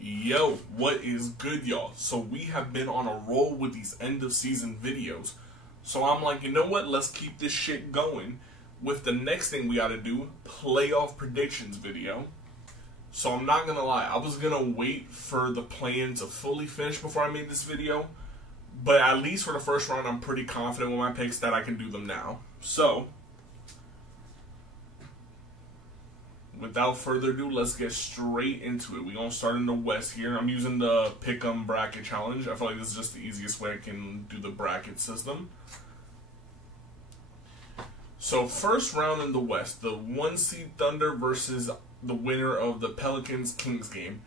Yo, what is good, y'all? So we have been on a roll with these end of season videos. So I'm like, you know what? Let's keep this shit going with the next thing we gotta do, playoff predictions video. So I'm not gonna lie, I was gonna wait for the play-in to fully finish before I made this video. But at least for the first round, I'm pretty confident with my picks that I can do them now. So, without further ado, let's get straight into it. We're going to start in the West here. I'm using the Pick'em Bracket Challenge. I feel like this is just the easiest way I can do the bracket system. So, first round in the West, the 1-seed Thunder versus the winner of the Pelicans-Kings game.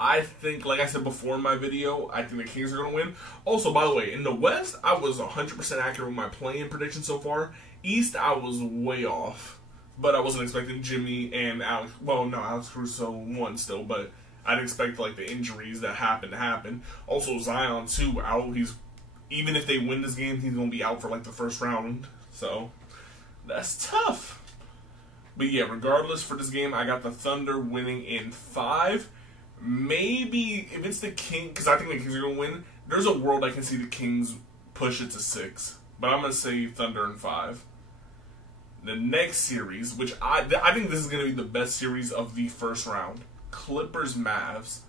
I think, like I said before in my video, I think the Kings are going to win. Also, by the way, in the West, I was 100% accurate with my play-in prediction so far. East, I was way off. But I wasn't expecting Jimmy and Alex. Well, no, Alex Caruso won still, but I didn't expect like the injuries that happened to happen. Also, Zion too out. Even if they win this game, he's gonna be out for like the first round. So that's tough. But yeah, regardless for this game, I got the Thunder winning in 5. Maybe if it's the King, because I think the Kings are gonna win. There's a world I can see the Kings push it to 6, but I'm gonna say Thunder in 5. The next series, which I think this is going to be the best series of the first round, Clippers-Mavs.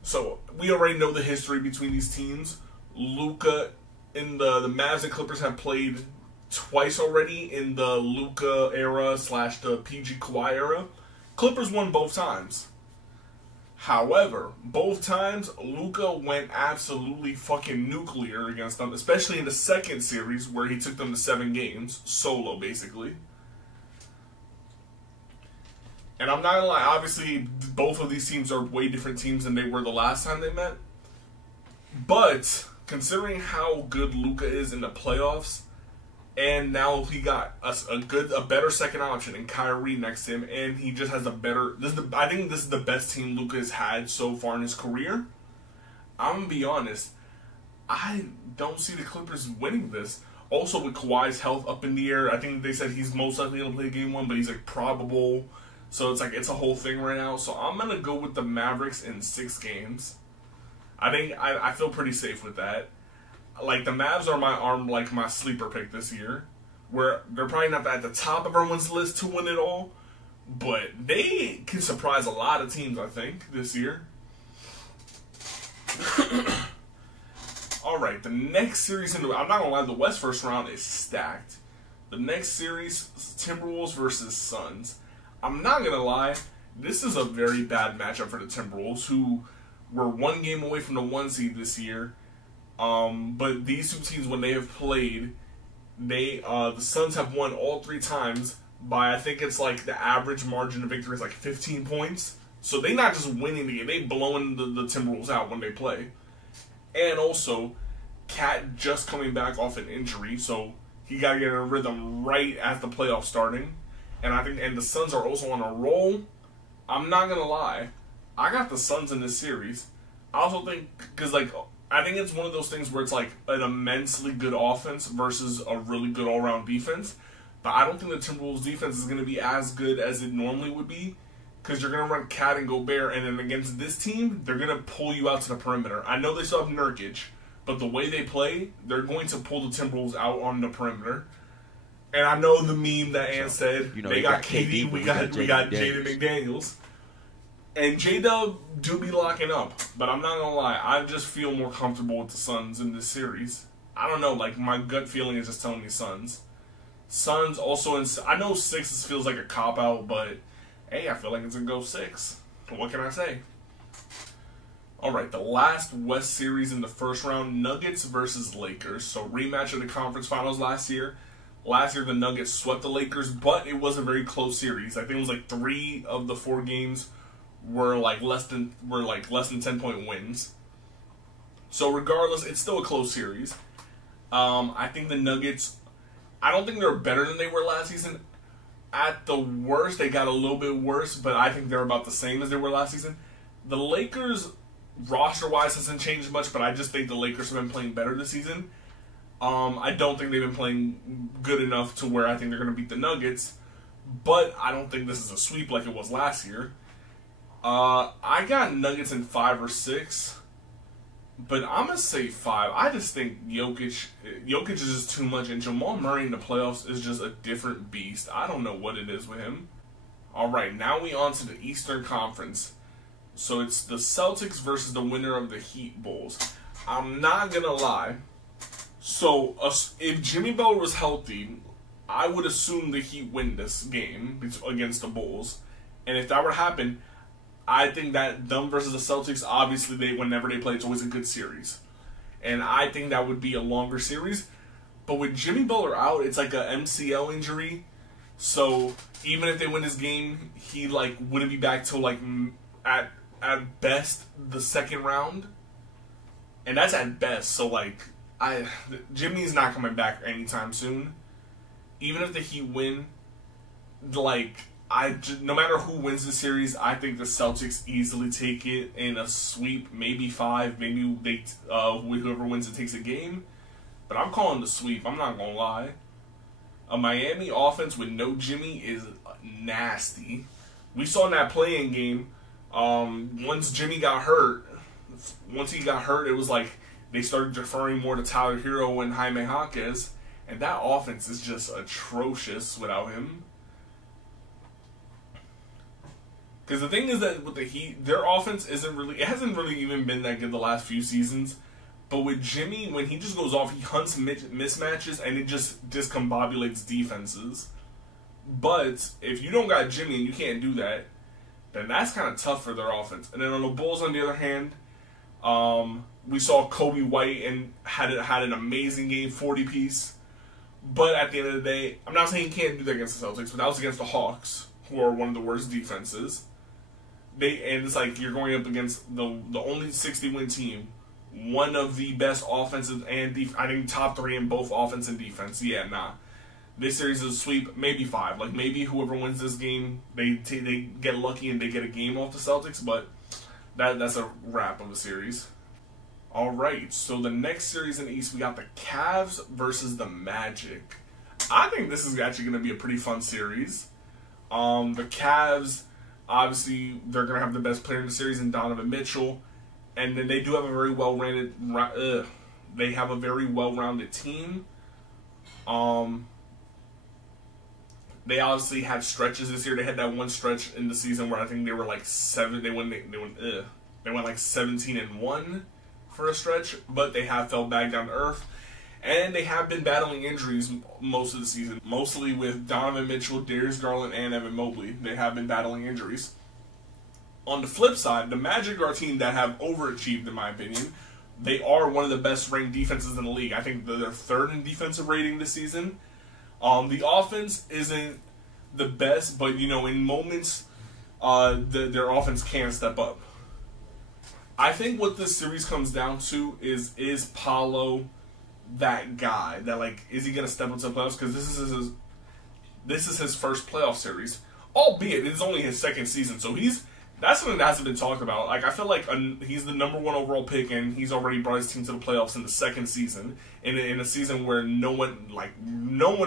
So, we already know the history between these teams. Luka, in the Mavs and Clippers have played twice already in the Luka era / the PG Kawhi era. Clippers won both times. However, both times, Luka went absolutely fucking nuclear against them, especially in the second series where he took them to 7 games, solo basically. And I'm not gonna lie, obviously, both of these teams are way different teams than they were the last time they met. But, considering how good Luka is in the playoffs, and now he got a better second option in Kyrie next to him, and he just has a better. I think this is the best team Luka has had so far in his career. I'm gonna be honest, I don't see the Clippers winning this. Also, with Kawhi's health up in the air, I think they said he's most likely gonna play Game 1, but he's like probable. So it's a whole thing right now. So I'm gonna go with the Mavericks in 6 games. I think I feel pretty safe with that. Like, the Mavs are my sleeper pick this year, where they're probably not at the top of everyone's list to win it all, but they can surprise a lot of teams, I think, this year. Alright, the next series, I'm not going to lie, the West first round is stacked. The next series, Timberwolves versus Suns. I'm not going to lie, this is a very bad matchup for the Timberwolves, who were 1 game away from the 1 seed this year. But these 2 teams, when they have played, the Suns have won all 3 times by, I think it's like the average margin of victory is like 15 points. So they not just winning the game, they blowing the Timberwolves out when they play. And also, Cat just coming back off an injury, so he got to get in a rhythm right as the playoffs starting. And the Suns are also on a roll. I'm not gonna lie, I got the Suns in this series. I also think, because I think it's one of those things where it's like an immensely good offense versus a really good all-around defense. But I don't think the Timberwolves defense is going to be as good as it normally would be, because you're going to run Cat and Gobert, and then against this team, they're going to pull you out to the perimeter. I know they still have Nurkic, but the way they play, they're going to pull the Timberwolves out on the perimeter. And I know the meme that Ann said, they got KD, we got Jaden McDaniels. And J-Dub do be locking up, but I'm not going to lie, I just feel more comfortable with the Suns in this series. I don't know, like, my gut feeling is just telling me Suns. Suns also, I know 6 feels like a cop-out, but, hey, I feel like it's going to go 6. What can I say? Alright, the last West series in the first round, Nuggets versus Lakers. So, rematch of the conference finals last year. Last year, the Nuggets swept the Lakers, but it was a very close series. I think it was like 3 of the 4 games were less than 10-point wins. So regardless, it's still a close series. I think the Nuggets, I don't think they're better than they were last season. At the worst, they got a little bit worse, but I think they're about the same as they were last season. The Lakers, roster-wise, hasn't changed much, but I just think the Lakers have been playing better this season. I don't think they've been playing good enough to where I think they're going to beat the Nuggets, but I don't think this is a sweep like it was last year. I got Nuggets in 5 or 6, but I'm gonna say 5. I just think Jokic is just too much, and Jamal Murray in the playoffs is just a different beast. I don't know what it is with him. All right, now we on to the Eastern Conference. So it's the Celtics versus the winner of the Heat Bulls. I'm not gonna lie. So if Jimmy Butler was healthy, I would assume the Heat win this game against the Bulls. And if that were to happen, I think that them versus the Celtics, obviously, whenever they play, it's always a good series. And I think that would be a longer series. But with Jimmy Butler out, it's like a MCL injury. So even if they win this game, he wouldn't be back till at best the second round. And that's at best. So Jimmy's not coming back anytime soon. Even if the Heat win, no matter who wins the series, I think the Celtics easily take it in a sweep, maybe 5, maybe whoever wins it takes a game. But I'm calling the sweep. I'm not gonna lie. A Miami offense with no Jimmy is nasty. We saw in that play-in game. Once he got hurt, it was like they started deferring more to Tyler Hero and Jaime Jaquez, and that offense is just atrocious without him. Because the thing is that with the Heat, their offense hasn't really even been that good the last few seasons. But with Jimmy, when he just goes off, he hunts mismatches and it just discombobulates defenses. But if you don't got Jimmy and you can't do that, then that's kind of tough for their offense. And then on the Bulls, on the other hand, we saw Kobe White and had an amazing game, 40-piece. But at the end of the day, I'm not saying he can't do that against the Celtics, but that was against the Hawks, who are one of the worst defenses. And it's like you're going up against the only 60-win team, one of the best offensive and I think top 3 in both offense and defense. Yeah, nah. This series is a sweep, maybe 5. Maybe whoever wins this game, they get lucky and they get a game off the Celtics, but that's a wrap of the series. All right, so the next series in the East, we got the Cavs versus the Magic. I think this is actually going to be a pretty fun series. The Cavs, obviously, they're going to have the best player in the series in Donovan Mitchell. And then they do have a very well-rounded team. They obviously had stretches this year. They had that one stretch in the season where I think they were like 7. They went like 17-1 for a stretch, but they have fell back down to earth. And they have been battling injuries most of the season, mostly with Donovan Mitchell, Darius Garland, and Evan Mobley. They have been battling injuries. On the flip side, the Magic are a team that have overachieved, in my opinion. They are one of the best ranked defenses in the league. I think they're 3rd in defensive rating this season. The offense isn't the best, but in moments, their offense can step up. I think what this series comes down to is Paolo that guy that is he gonna step into the playoffs? Because this is his first playoff series, albeit it's only his 2nd season, so that's something that hasn't been talked about. I feel like he's the number 1 overall pick, and he's already brought his team to the playoffs in the 2nd season, in a season where no one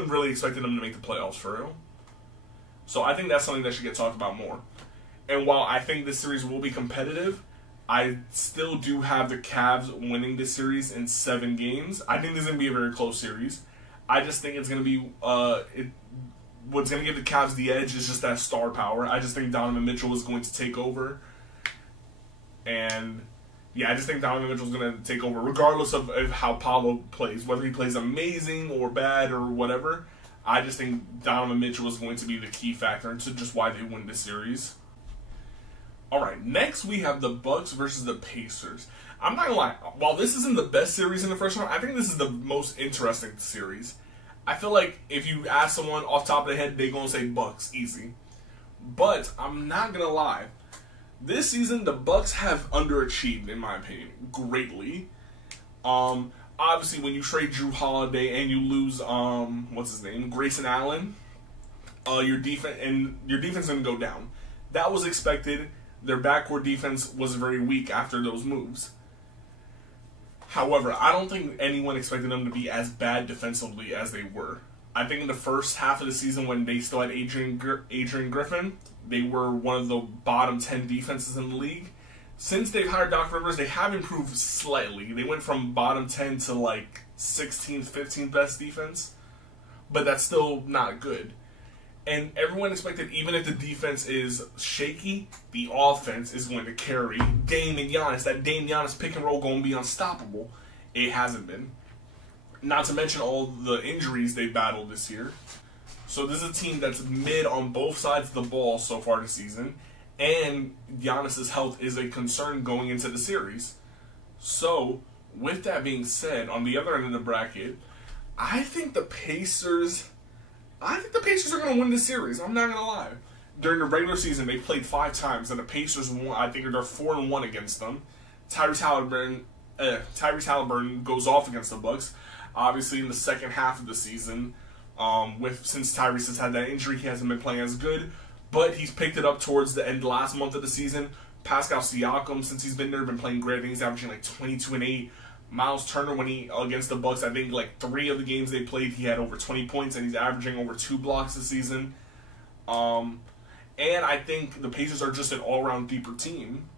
really expected him to make the playoffs for real. So I think that's something that should get talked about more. And while I think this series will be competitive, I still do have the Cavs winning this series in 7 games. I think this is going to be a very close series. I just think it's going to be what's going to give the Cavs the edge is just that star power. I just think Donovan Mitchell is going to take over. And, yeah, I just think Donovan Mitchell is going to take over regardless of how Paolo plays. Whether he plays amazing or bad or whatever, I just think Donovan Mitchell is going to be the key factor into just why they win this series. All right, next we have the Bucks versus the Pacers. I'm not going to lie. While this isn't the best series in the first round, I think this is the most interesting series. I feel like if you ask someone off top of the head, they're going to say Bucks, easy. But I'm not going to lie. This season, the Bucks have underachieved, in my opinion, greatly. Obviously, when you trade Drew Holiday and you lose, Grayson Allen, your defense is going to go down. That was expected. Their backcourt defense was very weak after those moves. However, I don't think anyone expected them to be as bad defensively as they were. I think in the first half of the season when they still had Adrian Griffin, they were one of the bottom 10 defenses in the league. Since they've hired Doc Rivers, they have improved slightly. They went from bottom 10 to like 16th, 15th best defense, but that's still not good. And everyone expected, even if the defense is shaky, the offense is going to carry Dame and Giannis. That Dame Giannis pick and roll going to be unstoppable. It hasn't been. Not to mention all the injuries they battled this year. So this is a team that's mid on both sides of the ball so far this season. And Giannis' health is a concern going into the series. So, with that being said, on the other end of the bracket, I think the Pacers are going to win this series. I'm not going to lie. During the regular season, they played 5 times, and the Pacers won. I think they're 4-1 against them. Tyrese Halliburton goes off against the Bucks. Obviously, in the second half of the season, since Tyrese has had that injury, he hasn't been playing as good. But he's picked it up towards the end last month of the season. Pascal Siakam, since he's been there, been playing great. I think he's averaging like 22 and 8. Miles Turner, when he against the Bucks, I think like 3 of the games they played, he had over 20 points, and he's averaging over 2 blocks this season. And I think the Pacers are just an all-around deeper team.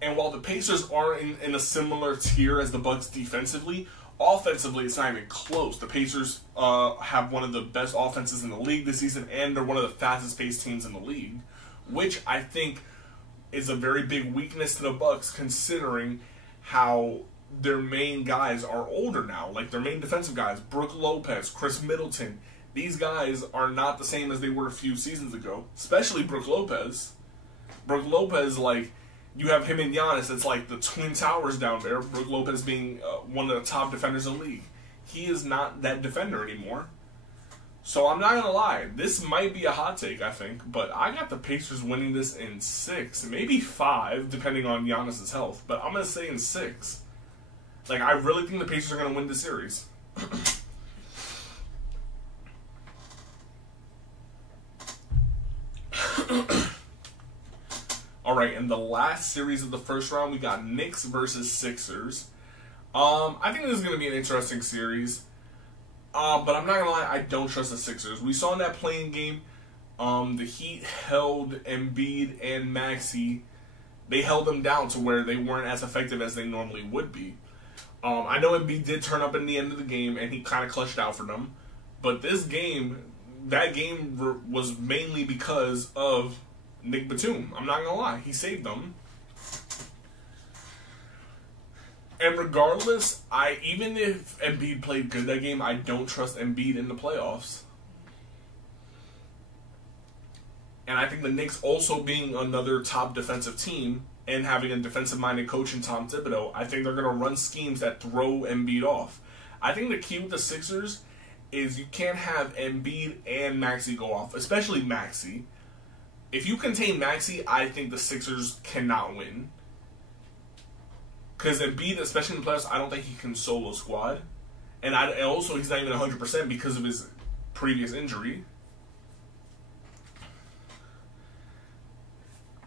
And while the Pacers are in a similar tier as the Bucks defensively, offensively, it's not even close. The Pacers have one of the best offenses in the league this season, and they're one of the fastest-paced teams in the league, which I think is a very big weakness to the Bucks, considering how their main guys are older now. Like, their main defensive guys, Brook Lopez, Chris Middleton. These guys are not the same as they were a few seasons ago, especially Brook Lopez. Brook Lopez, like, you have him and Giannis. It's like the Twin Towers down there. Brook Lopez being one of the top defenders in the league. He is not that defender anymore. So I'm not going to lie. This might be a hot take, I think. But I got the Pacers winning this in 6. Maybe 5, depending on Giannis' health. But I'm going to say in 6. Like, I really think the Pacers are going to win the series. Alright, in the last series of the first round, we got Knicks versus Sixers. I think this is going to be an interesting series. But I'm not going to lie, I don't trust the Sixers. We saw in that playing game, the Heat held Embiid and Maxey. They held them down to where they weren't as effective as they normally would be. I know Embiid did turn up in the end of the game, and he kind of clutched out for them. But this game, that game was mainly because of Nick Batum. I'm not going to lie. He saved them. And regardless, even if Embiid played good that game, I don't trust Embiid in the playoffs. And I think the Knicks, also being another top defensive team and having a defensive-minded coach in Tom Thibodeau, I think they're going to run schemes that throw Embiid off. I think the key with the Sixers is you can't have Embiid and Maxey go off, especially Maxey. If you contain Maxey, I think the Sixers cannot win. Because Embiid, especially in the playoffs, I don't think he can solo squad. And also, he's not even 100% because of his previous injury.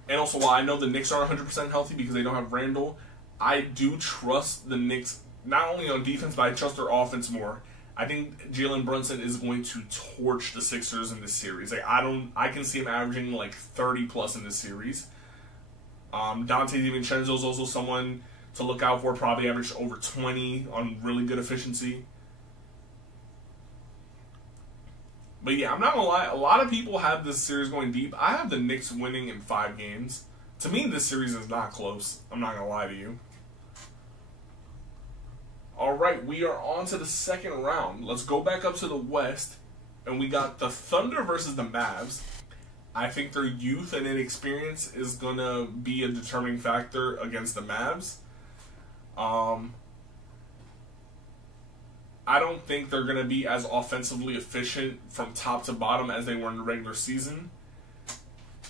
And also, while I know the Knicks aren't 100% healthy because they don't have Randall, I do trust the Knicks, not only on defense, but I trust their offense more. I think Jalen Brunson is going to torch the Sixers in this series. Like, I can see him averaging like 30+ in this series. Dante DiVincenzo is also someone to look out for, probably average over 20 on really good efficiency. But yeah, I'm not going to lie. A lot of people have this series going deep. I have the Knicks winning in 5 games. To me, this series is not close. I'm not going to lie to you. Alright, we are on to the second round. Let's go back up to the West. And we got the Thunder versus the Mavs. I think their youth and inexperience is going to be a determining factor against the Mavs. I don't think they're going to be as offensively efficient from top to bottom as they were in the regular season.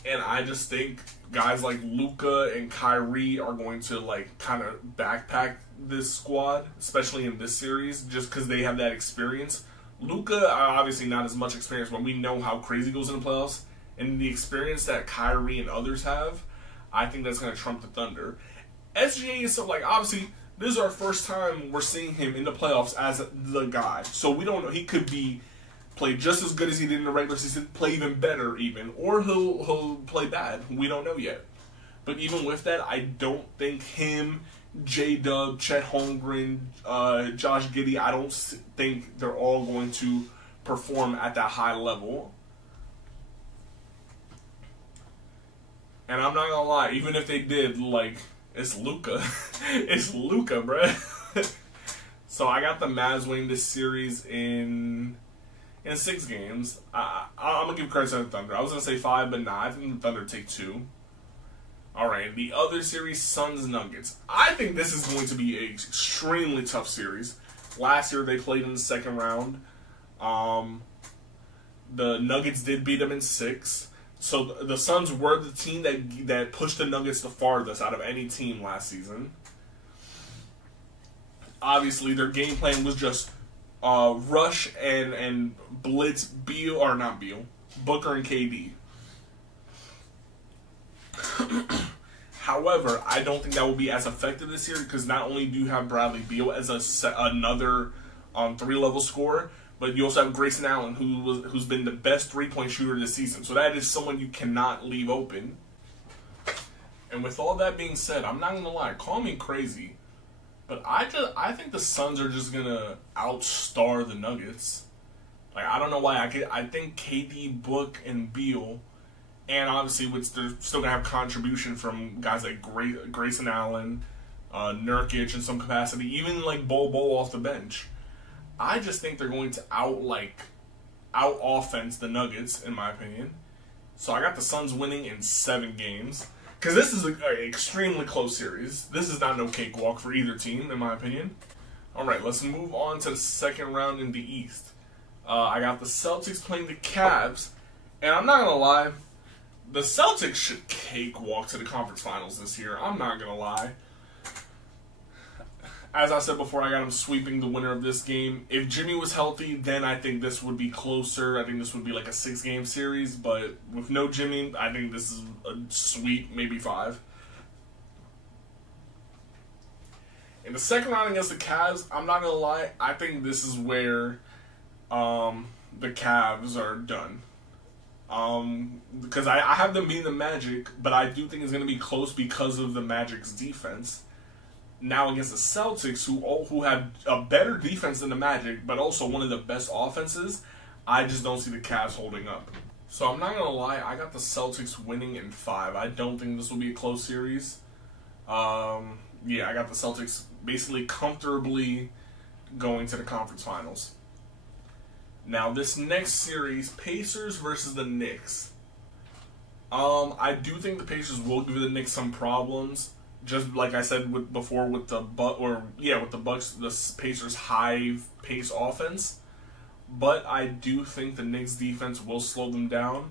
And I just think guys like Luka and Kyrie are going to like kind of backpack this squad, especially in this series, just because they have that experience. Luka, obviously not as much experience, but we know how crazy he goes in the playoffs. And the experience that Kyrie and others have, I think that's going to trump the Thunder. SGA is so, like, obviously, this is our first time we're seeing him in the playoffs as the guy. So we don't know. He could be play just as good as he did in the regular season, play even better even, or he'll play bad. We don't know yet. But even with that, I don't think him, J-Dub, Chet Holmgren, Josh Giddey, I don't think they're all going to perform at that high level. And I'm not gonna lie, even if they did, like, it's Luka. It's Luka, bruh. So I got the Mavs winning this series in 6 games. I'm gonna give credit to the Thunder. I was gonna say 5, but nah, I think the Thunder take 2. Alright, the other series, Suns-Nuggets. I think this is going to be an extremely tough series. Last year they played in the second round. The Nuggets did beat them in 6. So the Suns were the team that pushed the Nuggets the farthest out of any team last season. Obviously, their game plan was just rush and blitz Booker and KD. However, I don't think that will be as effective this year because not only do you have Bradley Beal as another 3-level scorer, but you also have Grayson Allen, who's been the best 3-point shooter this season. So that is someone you cannot leave open. And with all that being said, I'm not gonna lie, call me crazy, but I think the Suns are just gonna outstar the Nuggets. Like, I don't know why. I think KD, Book, and Beal, and obviously they're still gonna have contribution from guys like Grayson Allen, Nurkic in some capacity, even like Bol off the bench. I just think they're going to out offense the Nuggets, in my opinion. So I got the Suns winning in 7 games. Because this is an extremely close series. This is not no cakewalk for either team, in my opinion. Alright, let's move on to the second round in the East. I got the Celtics playing the Cavs. And I'm not going to lie, the Celtics should cakewalk to the conference finals this year. I'm not going to lie. As I said before, I got him sweeping the winner of this game. If Jimmy was healthy, then I think this would be closer. I think this would be like a 6-game series. But with no Jimmy, I think this is a sweep, maybe 5. In the second round against the Cavs, I'm not going to lie, I think this is where the Cavs are done. Because I have them beating the Magic, but I do think it's going to be close because of the Magic's defense. Now against the Celtics, who have a better defense than the Magic, but also one of the best offenses, I just don't see the Cavs holding up. So I'm not going to lie, I got the Celtics winning in 5. I don't think this will be a close series. Yeah, I got the Celtics basically comfortably going to the conference finals. Now this next series, Pacers versus the Knicks. I do think the Pacers will give the Knicks some problems. Just like I said before with the Bucks, the Pacers' high-pace offense. But I do think the Knicks' defense will slow them down.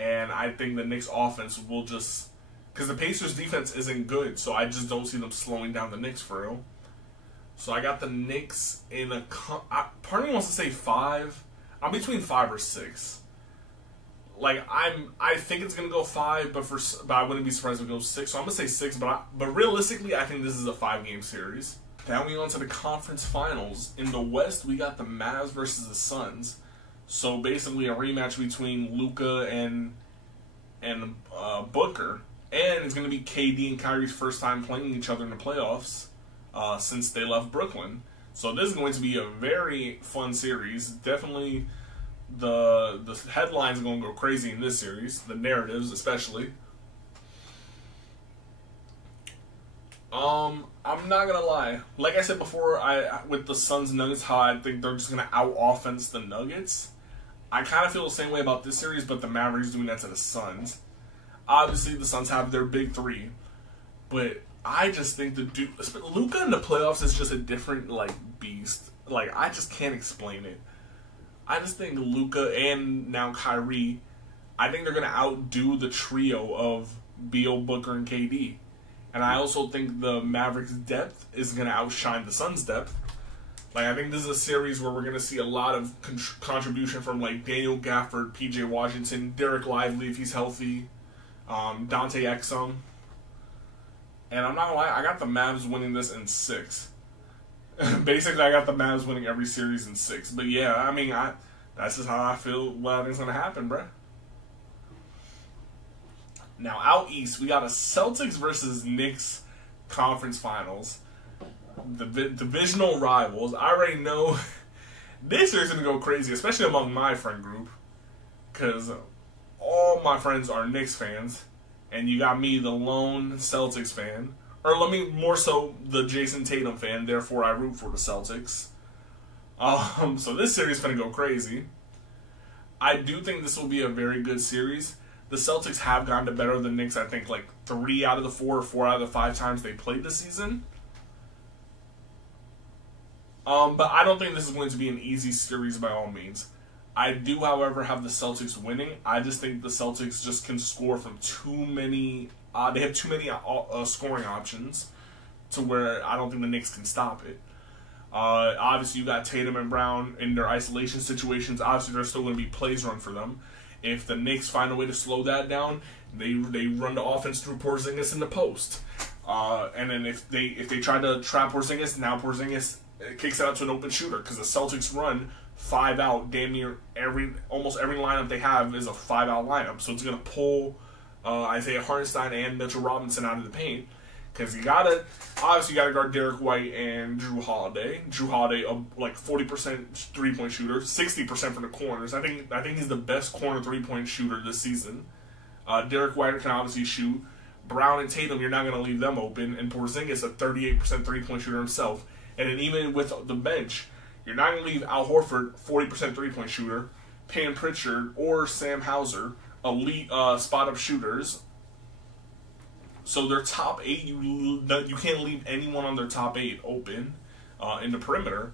And I think the Knicks' offense will just... Because the Pacers' defense isn't good, so I just don't see them slowing down the Knicks for real. So I got the Knicks in a... part of me wants to say 5. I'm between 5 or 6. Like, I think it's going to go 5, but I wouldn't be surprised if it goes 6. So I'm going to say 6, but realistically, I think this is a 5-game series. Now we on to the conference finals. In the West, we got the Mavs versus the Suns. So basically a rematch between Luka and Booker. And it's going to be KD and Kyrie's first time playing each other in the playoffs since they left Brooklyn. So this is going to be a very fun series. Definitely... The headlines are going to go crazy in this series, the narratives especially. I'm not gonna lie. Like I said before, with the Suns and Nuggets, how I think they're just gonna out-offense the Nuggets. I kind of feel the same way about this series, but the Mavericks doing that to the Suns. Obviously, the Suns have their big 3, but I just think Luka in the playoffs is just a different beast. I just can't explain it. I just think Luka and now Kyrie, I think they're going to outdo the trio of Beal, Booker, and KD. And I also think the Mavericks' depth is going to outshine the Suns' depth. I think this is a series where we're going to see a lot of contribution from Daniel Gafford, P.J. Washington, Derek Lively if he's healthy, Dante Exum. And I'm not going to lie, I got the Mavs winning this in 6. Basically, I got the Mavs winning every series in 6. But yeah, I mean, That's just how I feel what I think's going to happen, bruh. Now, out east, we got a Celtics versus Knicks conference finals. The divisional rivals. I already know this year's going to go crazy, especially among my friend group, because all my friends are Knicks fans, and you got me, the lone Celtics fan. Or let me more so the Jason Tatum fan, therefore I root for the Celtics. So this series is going to go crazy. I do think this will be a very good series. The Celtics have gotten to better than the Knicks, I think, like 3 out of the 4 or 4 out of the 5 times they played this season. But I don't think this is going to be an easy series by all means. I do, however, have the Celtics winning. I just think the Celtics just can score from too many... they have too many scoring options to where I don't think the Knicks can stop it. Obviously, you got Tatum and Brown in their isolation situations. Obviously, there's still going to be plays run for them. If the Knicks find a way to slow that down, they run the offense through Porzingis in the post. And then if they try to trap Porzingis, now Porzingis kicks it out to an open shooter because the Celtics run 5 out. Damn near almost every lineup they have is a 5-out lineup. So it's going to pull Isaiah Hartenstein and Mitchell Robinson out of the paint. Because obviously you gotta guard Derek White and Jrue Holiday. Jrue Holiday, like 40% 3-point shooter, 60% from the corners. I think he's the best corner 3-point shooter this season. Derek White can obviously shoot. Brown and Tatum, you're not gonna leave them open. And Porzingis, a 38% 3-point shooter himself. And then even with the bench, you're not gonna leave Al Horford, 40% 3-point shooter, Payne Pritchard or Sam Hauser, elite spot-up shooters. So their top 8, you can't leave anyone on their top 8 open in the perimeter,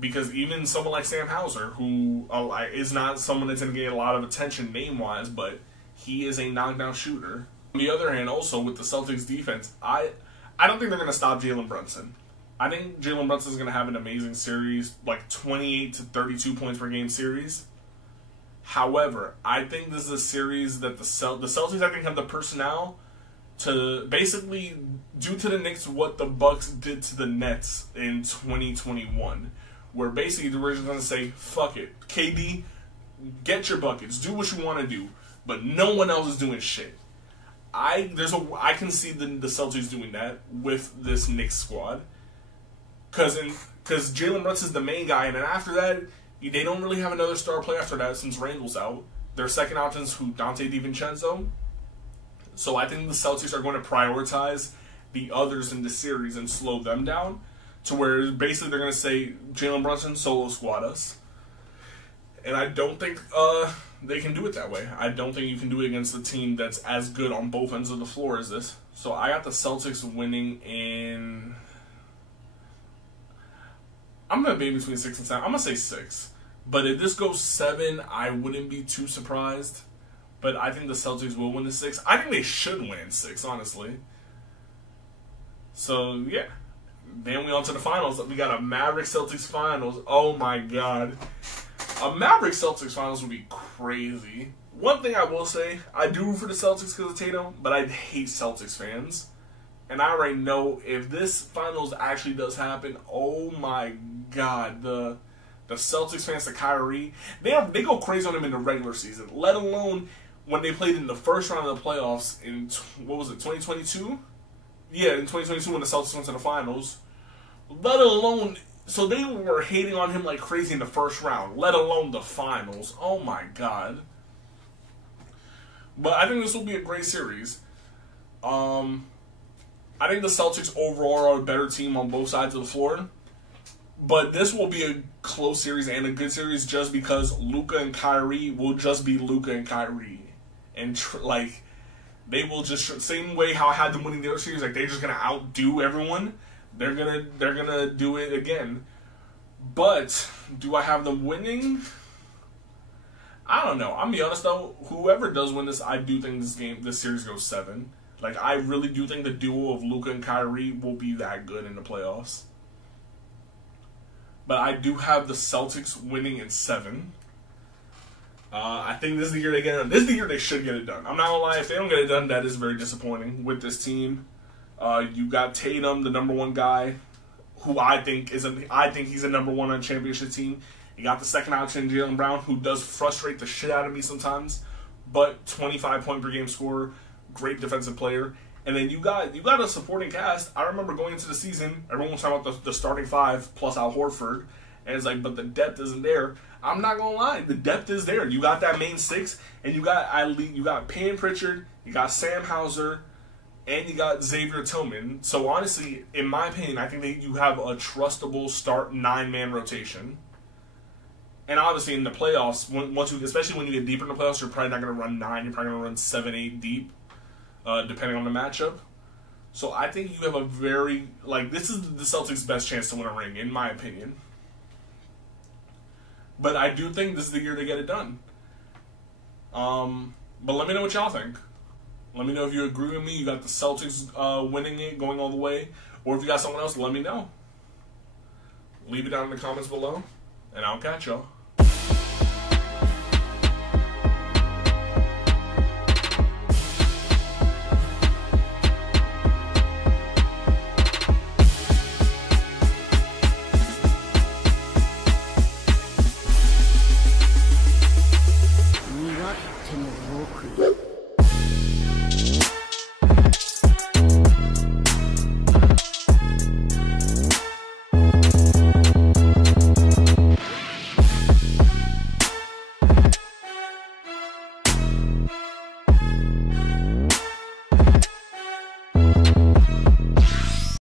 because even someone like Sam Hauser, who is not someone that's going to get a lot of attention name-wise, but he is a knockdown shooter. On the other hand, also with the Celtics defense, I don't think they're going to stop Jalen Brunson. I think Jalen Brunson is going to have an amazing series, like 28 to 32 points per game series. However, I think this is a series that the Celtics, I think, have the personnel to basically do to the Knicks what the Bucks did to the Nets in 2021, where basically they were just going to say, fuck it, KD, get your buckets, do what you want to do, but no one else is doing shit. I can see the Celtics doing that with this Knicks squad, because Jalen Brunson's the main guy, and then after that, they don't really have another star player after that since Randall's out. Their second option's Dante DiVincenzo. So I think the Celtics are going to prioritize the others in the series and slow them down to where basically they're going to say, Jalen Brunson, solo squad us. And I don't think they can do it that way. I don't think you can do it against a team that's as good on both ends of the floor as this. So I got the Celtics winning in... I'm going to be between 6 and 7. I'm going to say 6. But if this goes 7, I wouldn't be too surprised. But I think the Celtics will win the 6. I think they should win 6, honestly. So, yeah. Then we on to the finals. We got a Mavericks-Celtics finals. Oh, my God. A Mavericks-Celtics finals would be crazy. One thing I will say, I do root for the Celtics because of Tatum, but I hate Celtics fans. And I already know if this finals actually does happen, oh, my God. The Celtics fans to Kyrie, they go crazy on him in the regular season, let alone... when they played in the first round of the playoffs in, 2022? Yeah, in 2022 when the Celtics went to the finals. Let alone, so they were hating on him like crazy in the first round, let alone the finals. Oh my God. But I think this will be a great series. I think the Celtics overall are a better team on both sides of the floor. But this will be a close series and a good series just because Luka and Kyrie will just be Luka and Kyrie. And, they will just... Same way how I had them winning the other series, they're just going to outdo everyone. They're gonna do it again. But, do I have them winning? I don't know. I'm going to be honest, though. Whoever does win this, I do think this series goes 7. I really do think the duo of Luka and Kyrie will be that good in the playoffs. But I do have the Celtics winning in 7. I think this is the year they get it done. This is the year they should get it done. I'm not gonna lie, if they don't get it done, that is very disappointing with this team. You got Tatum, the number 1 guy, who I think he's a number 1 on a championship team. You got the second option, Jaylen Brown, who does frustrate the shit out of me sometimes, but 25-point per game scorer, great defensive player. And then you got a supporting cast. I remember going into the season, everyone was talking about the starting five plus Al Horford, and it's like, but the depth isn't there. I'm not gonna lie, the depth is there. You got that main six, and you got Payne Pritchard, you got Sam Hauser, and you got Xavier Tillman. So honestly, in my opinion, I think that you have a trustable start 9-man rotation. And obviously in the playoffs, especially when you get deeper in the playoffs, you're probably not going to run 9. You're probably going to run 7, 8 deep, depending on the matchup. So I think you have a very, this is the Celtics' best chance to win a ring, in my opinion. But I do think this is the year to get it done. But let me know what y'all think. Let me know if you agree with me. You got the Celtics winning it, going all the way. Or if you got someone else, let me know. Leave it down in the comments below, and I'll catch y'all.